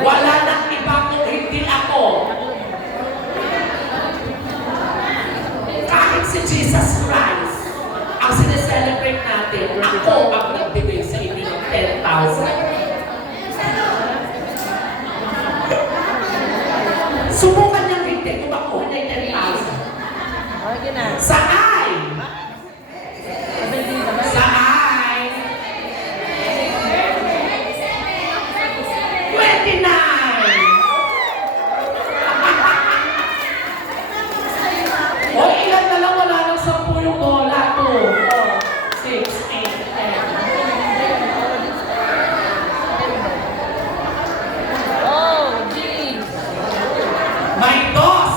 Wala nang iba kung hindi ako. Kahit si Jesus Christ, ang sineselebrate natin, ako ang nagbigay sa inyo ng 10,000. Subukan niyang hindi kung ako na 10,000. Sa I. Sa I. 29. O ilan na lang, wala nang 10 yung bola. 2, 4, 6, 8, 10. Oh, geez. May dos.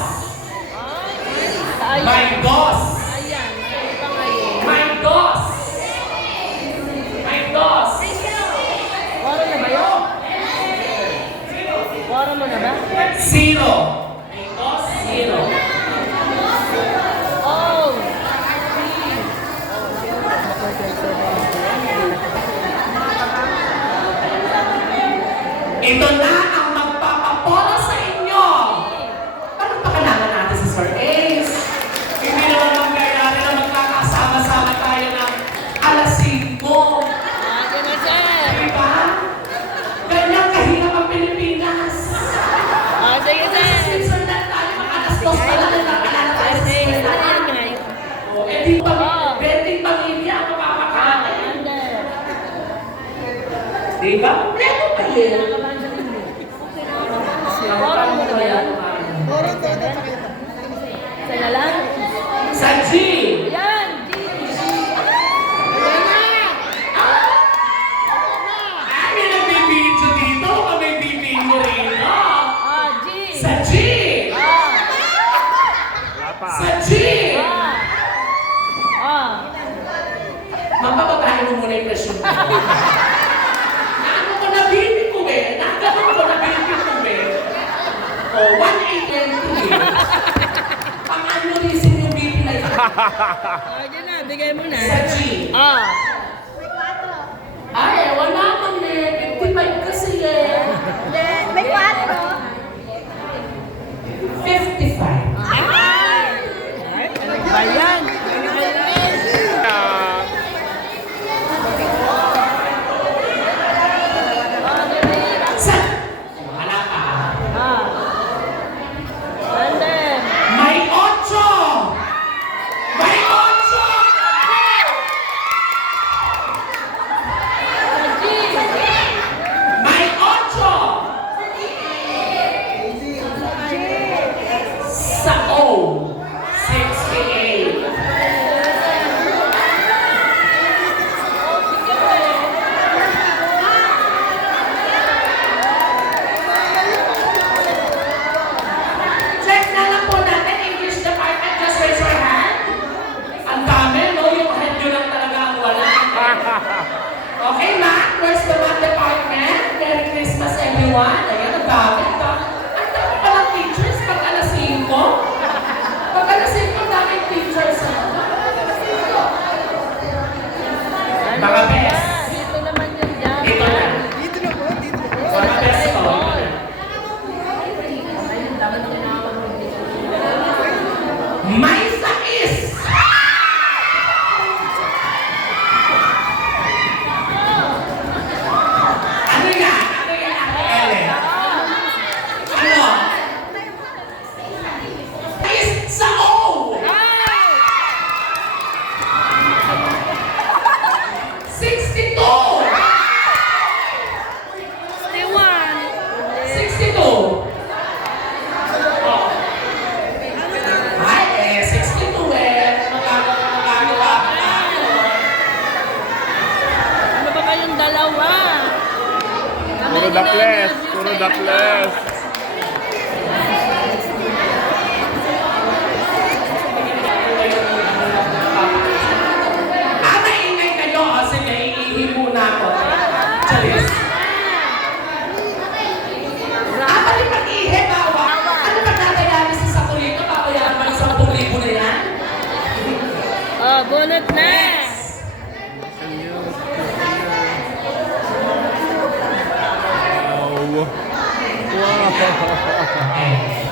May dos. Ayan, ito nga yun. May dos. May dos. Waro na ba yun? Waro mo na ba? 0. May dos, 0. Oh! Ito na ang magpapapola sa inyo. Anong pakalaman natin sa Sir Ace? Hindi naman mangyayari na magkakasama-sama tayo ng alas 5. Ate na sir! Diba? Ganyan kahirap ang Pilipinas. Ah, sige Sa sir! Switzerland tayo, mga alas 2 pa lang nagkakilala tayo sa Switzerland. O, eh di pa, betting pamilya ang mapapakain. Diba? Kompleto pa yun. Waro mo na ba yan? Isa na lang? Sa G. Yan! G! Ah, may nagbibidyo dito. Baka may bibig mo rin. Ah, G! Sa G. Ah! Sa G. Ah! Ah! Mapapabahin mo muna yung presyon mo. Naano ko na bibig ko eh. Nagano'n ko na bibig ko eh. O, 1,820 eh. Pang-anurisin yung bibig na yun. Ah, dyan na, bigay mo na. Sa G. Ah! Ay, wala man eh. 55 kasi eh. May 4. 55. Ay, ano ba yan? Sa... Wala pa. Ah! And then, May 8! May 8! G! May 8! Sa O, 68. Check na lang po natin, English department, just raise your hand. Ang dami, no? Yung head nyo lang talaga ang wala. Okay, Matt, where's the Math department? Merry Christmas, everyone. Ayan, ang dami. Ang dami palang teachers pag alas 5. Pag alas 5, ang daming teachers. Mga best. Dito naman yung dyan. Ito na. Mga best ko. May sais! Ano yan? Ano yan, Ate Ellen? Ano? Is sa O! 62! 62! Oh. Ay, eh, 62 eh. Magagawa ka tayo. Ano ba kayong dalawa? Puro daples, puro daples. Ah, maingay kayo. O, sige, iihi muna ako. Charis. Ah, pati pag-ihi, bawal. Ano ba natayari sa kulito? Papayaran pa ng 10,000 na yan? Oh, bunot na! Wow. Okay.